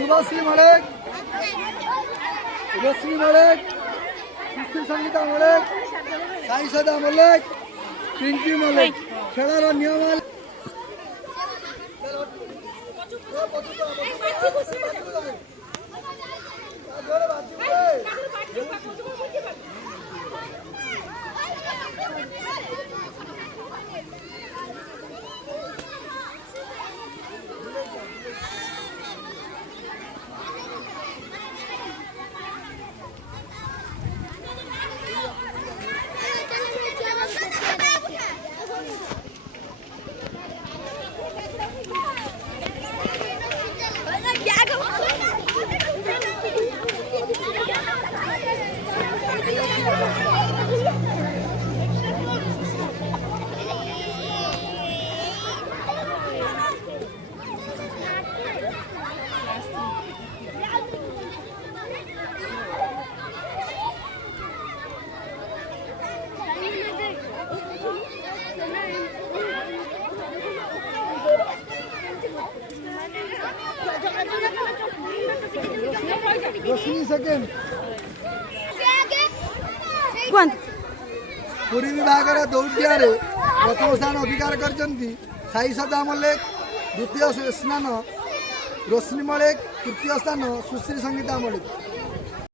शुभश्री मलिक, रश्मि मलिक, सुश्री संगीता मलिक, साई सदा मलिक, पिंकी मलिक। खेलार नियम रोशनी सेकेंड पुरी विभाग दौड़िया प्रथम स्थान अधिकार कर साई सदा मलिक, द्वितीय स्थान रोशनी मलिक, तृतीय स्थान सुश्री संगीता मलिक।